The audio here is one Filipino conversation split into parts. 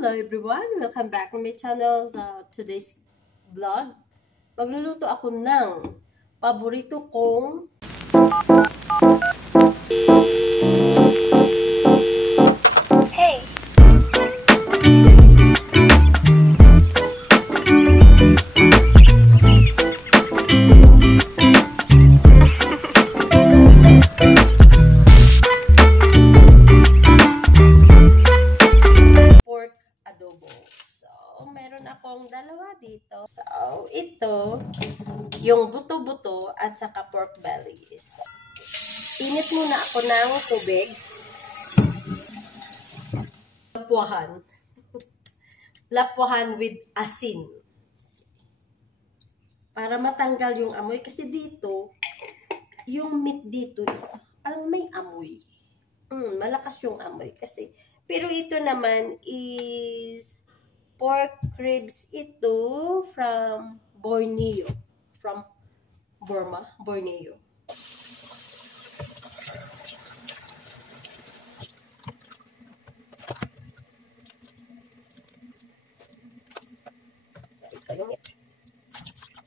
Hello everyone! Welcome back to my channel. Sa today's vlog, magluluto ako ng paborito kong pork adobo. So, meron akong dalawa dito. So, ito, yung buto-buto at saka pork bellies. Init muna ako ng tubig. Lapuahan. Lapuahan with asin. Para matanggal yung amoy. Kasi dito, yung meat dito is parang may amoy. Malakas yung amoy. Kasi, pero ito naman is pork ribs ito from Borneo. From Burma, Borneo. So, ito yung it.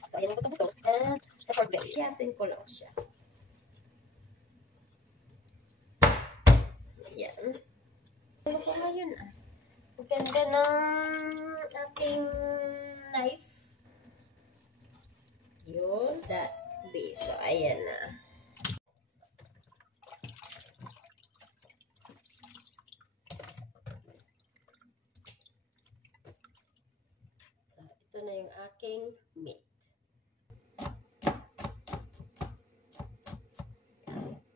So, ayan ang buto-buto. And the pork belly. Yatin ko lang siya. Ayan. Ano ko ngayon ah? Ang ganda ng aking knife. Yun, that base. So, ayan na. So, ito na yung aking meat.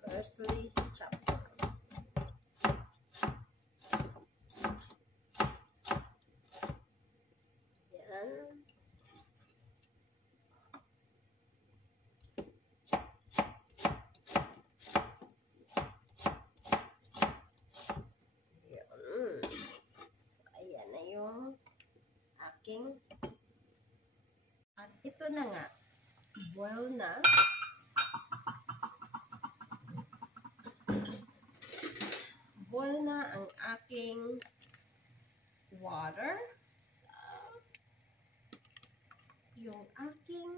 Coarsely chopped. Yan. At ito na nga, boil na. Boil na ang aking water. So, yung aking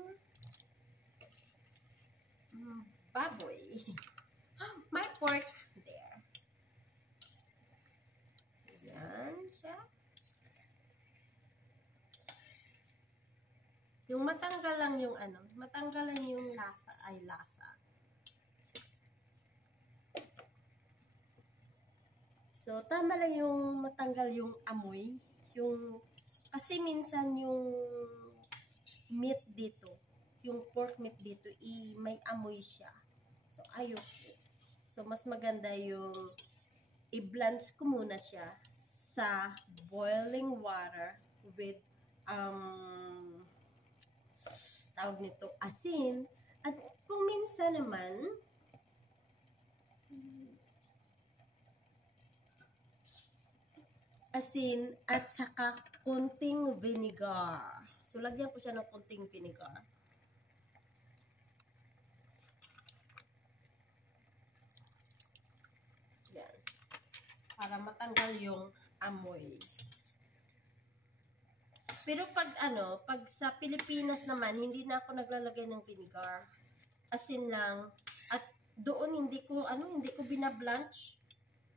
baboy. My pork there. Yan siya. Yung matanggal lang yung matanggalan yung lasa, lasa. So, tama lang yung matanggal yung amoy. Kasi minsan yung meat dito, yung pork meat dito, may amoy siya. So, ayoko. So, mas maganda yung i-blanch ko muna siya sa boiling water with tawag nito, asin. At kung minsan naman, asin at saka konting vinegar. So, lagyan ko siya ng konting vinegar. Yan. Para matanggal yung amoy. Pero pag sa Pilipinas naman, hindi na ako naglalagay ng vinegar. Asin lang. At doon hindi ko binablanch.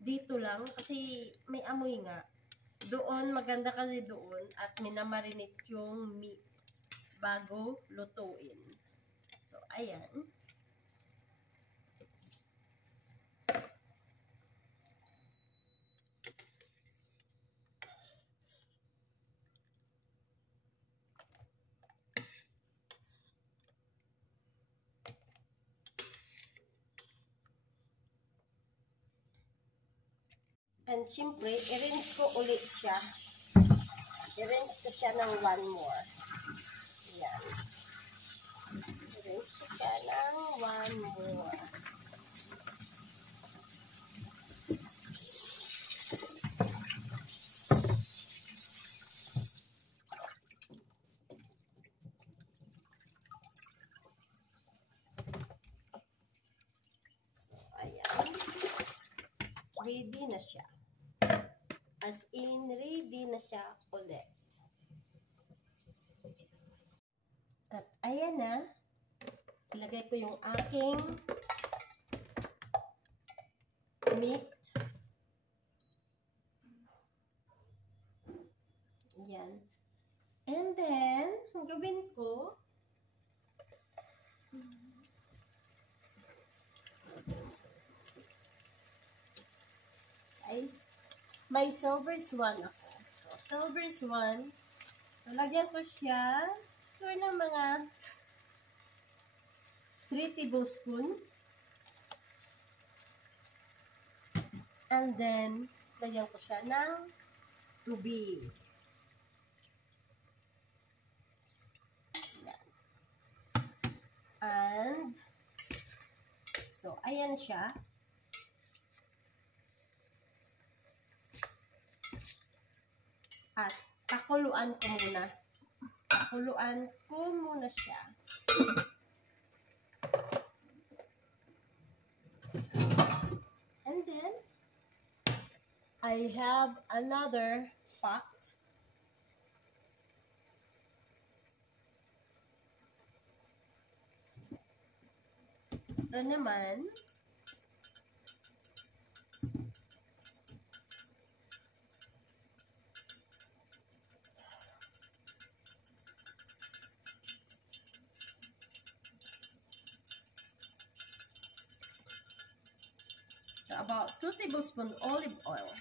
Dito lang kasi may amoy nga. Doon maganda kasi doon at minamarinate yung meat bago lutuin. So ayan. And syempre, i-rinse ko ulit siya. I-rinse ko siya ng one more. Yan. I-rinse ko siya ng one more. So, ayan. Ready na siya. As in, ready na siya ayan na. Ilagay ko yung aking meat. Ayan. And then, ang gawin ko, guys, may silver swan ako. So, silver swan, lagyan ko siya ng mga 3 tablespoon. And then, lagyan ko siya ng tubig. And, so, ayan siya. At, pakuluan ko muna. Pakuluan ko muna siya. And then, I have another pot. Ito naman, so about 2 tablespoons olive oil.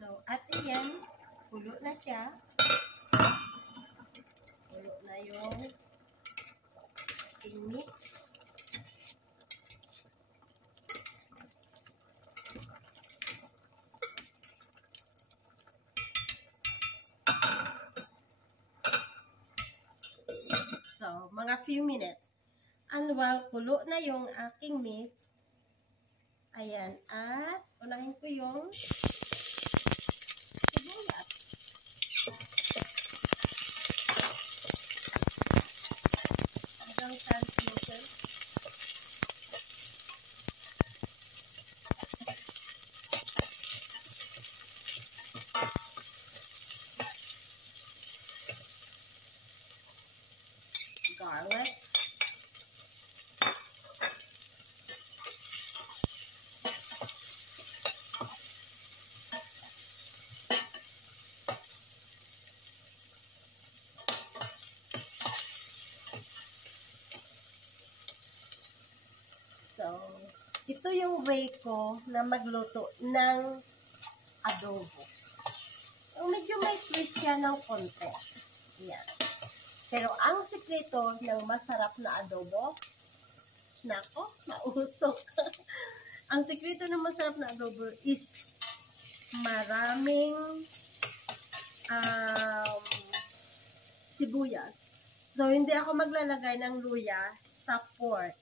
So, at ayan, pulo na siya. Pulo na yung meat. So, mga few minutes. And while pulo na yung aking meat, ayan, at unahin ko yung sibuyas. Hanggang translucent. Garlic. So, ito yung way ko na magluto ng adobo. Yung medyo may twist siya ng konti. Yan. Pero ang sikreto ng masarap na adobo, nako, mausok. Ang sikreto ng masarap na adobo is maraming sibuyas. So, hindi ako maglalagay ng luya sa pork.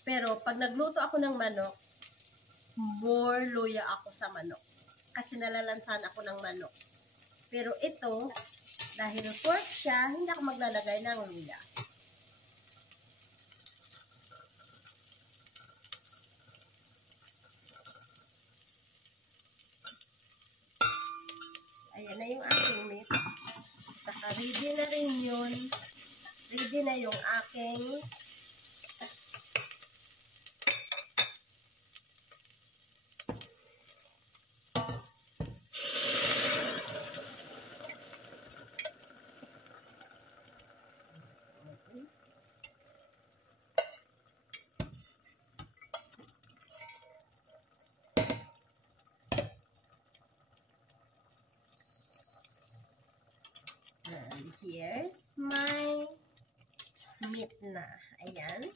Pero, pag nagluto ako ng manok, more luya ako sa manok. Kasi nalalansan ako ng manok. Pero ito, dahil pork siya, hindi ako maglalagay ng luya. Ayan na yung aking meat. Saka ready na rin yun. Ready na yung aking and here's my meat na. Ayan.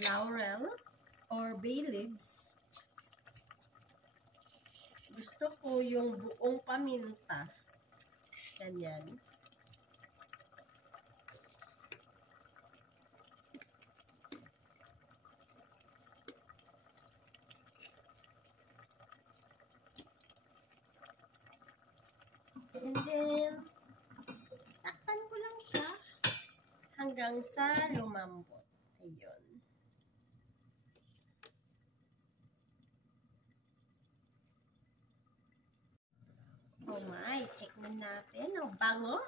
Laurel or bay leaves. Gusto ko yung buong paminta. Ganyan. And then, takpan ko lang siya hanggang sa lumambot. Ayun. Oh my, check natin. Ang bango.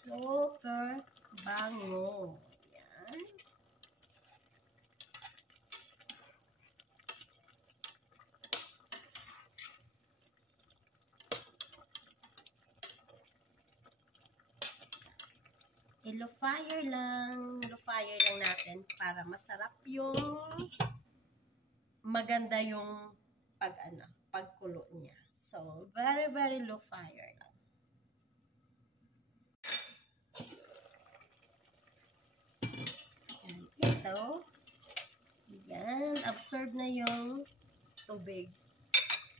Super bango. Yan. Ilo-fire lang natin para masarap yung maganda yung pagkulo niya. So, very, very low fire lang. Yan, ito. Yan, absorb na yung tubig.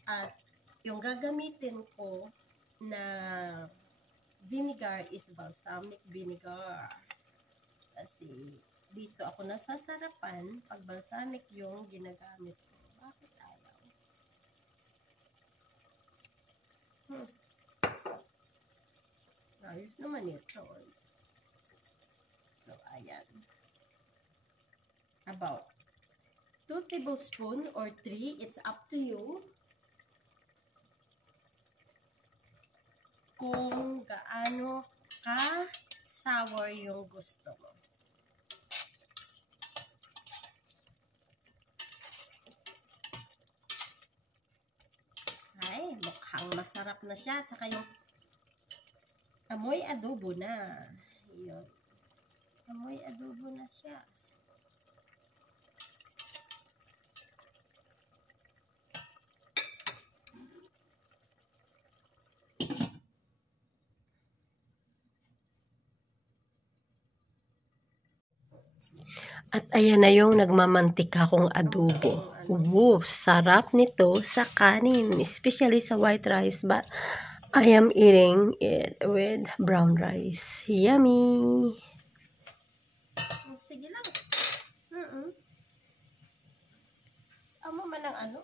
At yung gagamitin ko na vinegar is balsamic vinegar. Kasi dito ako nasasarapan pag balsamic yung ginagamit ko. Bakit ayaw? Ayos naman ito. So, ayan. About 2 tablespoons or 3, it's up to you. Kung gaano ka sour yung gusto mo. Ay, mukhang masarap na siya. Tsaka yung amoy adobo na. Yun. Amoy adobo na siya. At ayan na yung nagmamantika kong adobo. Wow, sarap nito sa kanin, especially sa white rice. But I am eating it with brown rice. Yummy! Sige lang. Amo man ang ano.